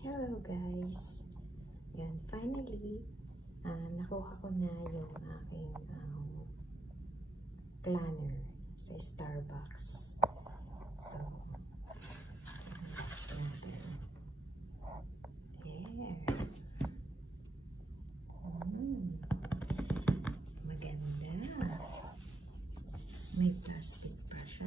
Hello guys! Yan, finally, nakuha ko na yung aking planner sa Starbucks. So, unbox natin. Yeah! Maganda! May plastic pa siya.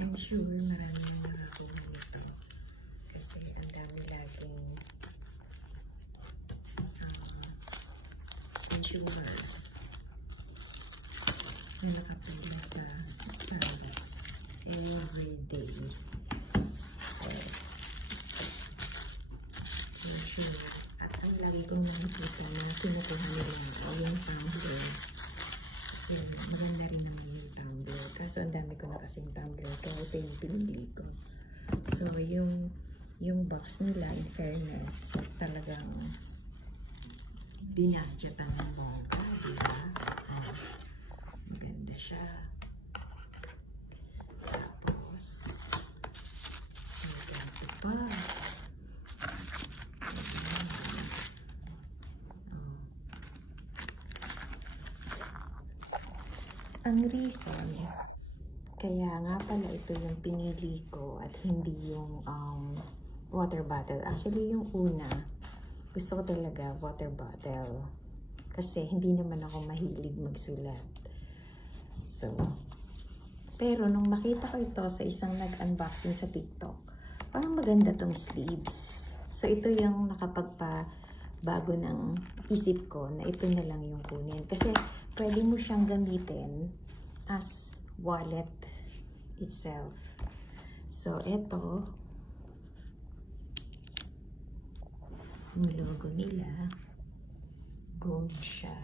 I'm sure maraming nakakuha nito kasi ang dami laging consumer na nakapila sa Starbucks every day. So, I'm sure. At ang lagi kong nakikita na kinukuha nila yung tumbler. Kasi maganda rin naman yung tumbler. Kaso ang dami ko na kasing tumbler. Kaya ito yung pinili ko. So, yung box nila, in fairness, talagang binadget ang bongga, diba? Maganda siya. Tapos, maganda pa. Ang reason, kaya nga pala ito yung pinili ko at hindi yung water bottle. Actually, yung una, gusto ko talaga water bottle. Kasi hindi naman ako mahilig magsulat. So, pero nung makita ko ito sa isang nag-unboxing sa TikTok, parang maganda tong sleeves. So, ito yung nakapagpabago ng isip ko na ito na lang yung kunin. Kasi, pwede mo siyang gamitin as wallet itself. So, ito, yung logo nila, gold siya.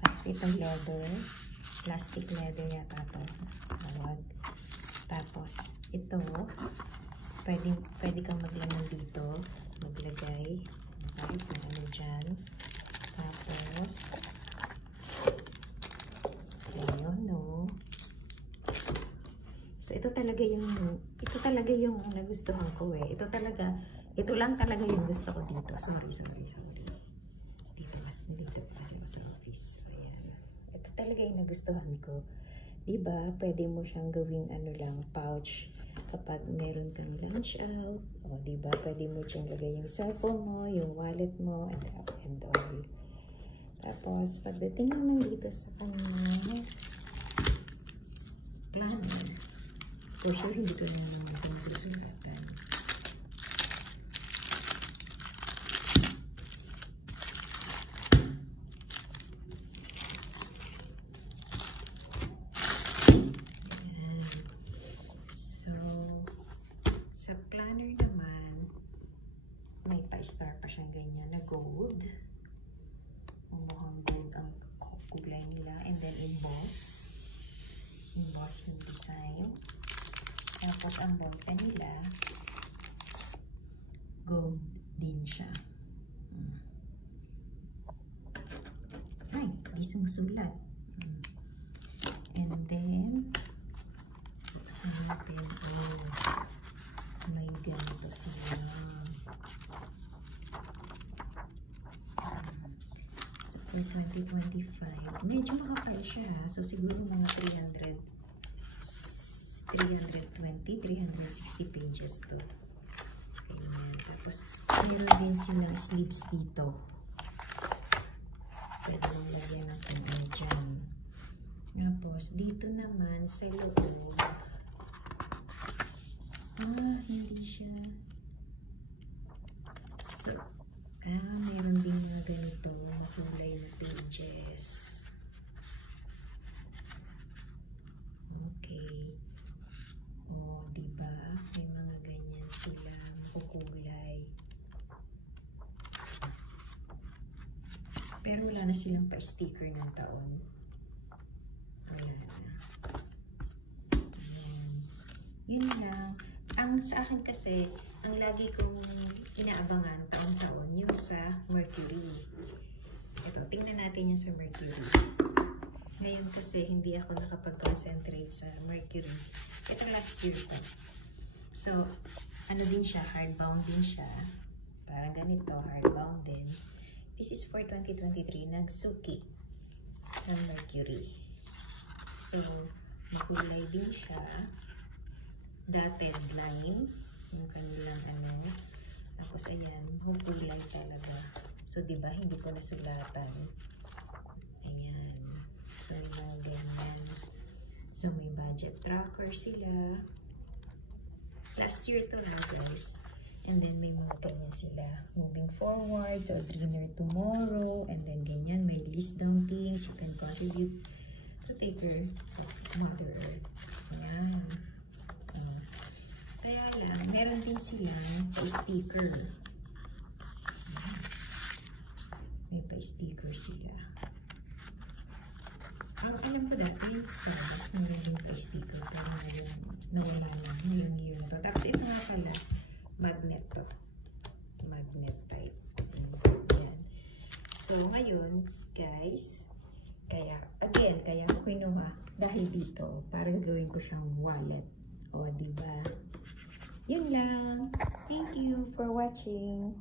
Tapos itong leather, plastic leather yata ito. Tawag. Tapos, ito, pwede kang maglaman dito, maglagay, kahit na ano dyan. Tapos, ayun, no. So, ito talaga yung nagustuhan ko eh. Ito lang talaga yung gusto ko dito. Sorry. Dito kasi ako sa office. So, ayan. Ito talaga yung nagustuhan ko. Diba, pwede mo siyang gawing pouch kapag meron kang lunch out. O, diba, pwede mo siyang lagay yung cellphone mo, yung wallet mo, and all. Tapos, pagdating naman dito sa kanyang planner, for sure, hindi ko na naman ito masusulatan. So, sa planner naman, may pa-star pa siyang ganyan na gold. Mukhang gold ang kulay nila. And then emboss yung design. Tapos ang bolta nila, gold din siya. Ay, di sumusulat. And then, buksan natin. May ganito sila. For 2025. Medyo makapal siya. So, siguro mga 360 pages to. Ayan. Tapos, meron din silang sleeves dito. Pwede mong lagyan ng kung ano dyan. Tapos, dito naman sa loob. Hindi siya. So, meron din mga ganito kulay na pages. Okay. O, diba? May mga ganyan sila makukulay. Pero wala na silang pa-sticker ng taon. Wala na. Ayan. Yun lang. Ang sa akin kasi, ang lagi kong inaabangan taon-taon yung sa Mercury. Ito, tingnan natin yung sa Mercury. Ngayon kasi hindi ako nakapag-concentrate sa Mercury. Ito last year ko. So, ano din siya, hardbound din siya. Parang ganito, hardbound din. This is for 2023 ng Suki ng Mercury. So, makulay din siya. Dotted line. Yung kanilang ano. Tapos, ayan, kulay talaga. So, diba, hindi ko nasulatan. Ayan. So, yung ganyan. So, may budget tracker sila. Last year to na, guys. And then, may mga ganyan sila. Moving forward, so greener tomorrow. And then, ganyan. May list down things you can contribute to take care of Mother Earth. Ayan. Kaya lang, meron din silang pa-sticker. May pa-sticker sila. Alam ko dati yung Starbucks, meron din pa-sticker. Pero ngayon, nawala na. Ngayon yun to. Tapos ito nga pala, magnet to. Magnet type. Ayan. So, ngayon, guys, kaya ako kinuha dahil dito, para gagawin ko siyang wallet. O, diba? Yun lang. Thank you for watching.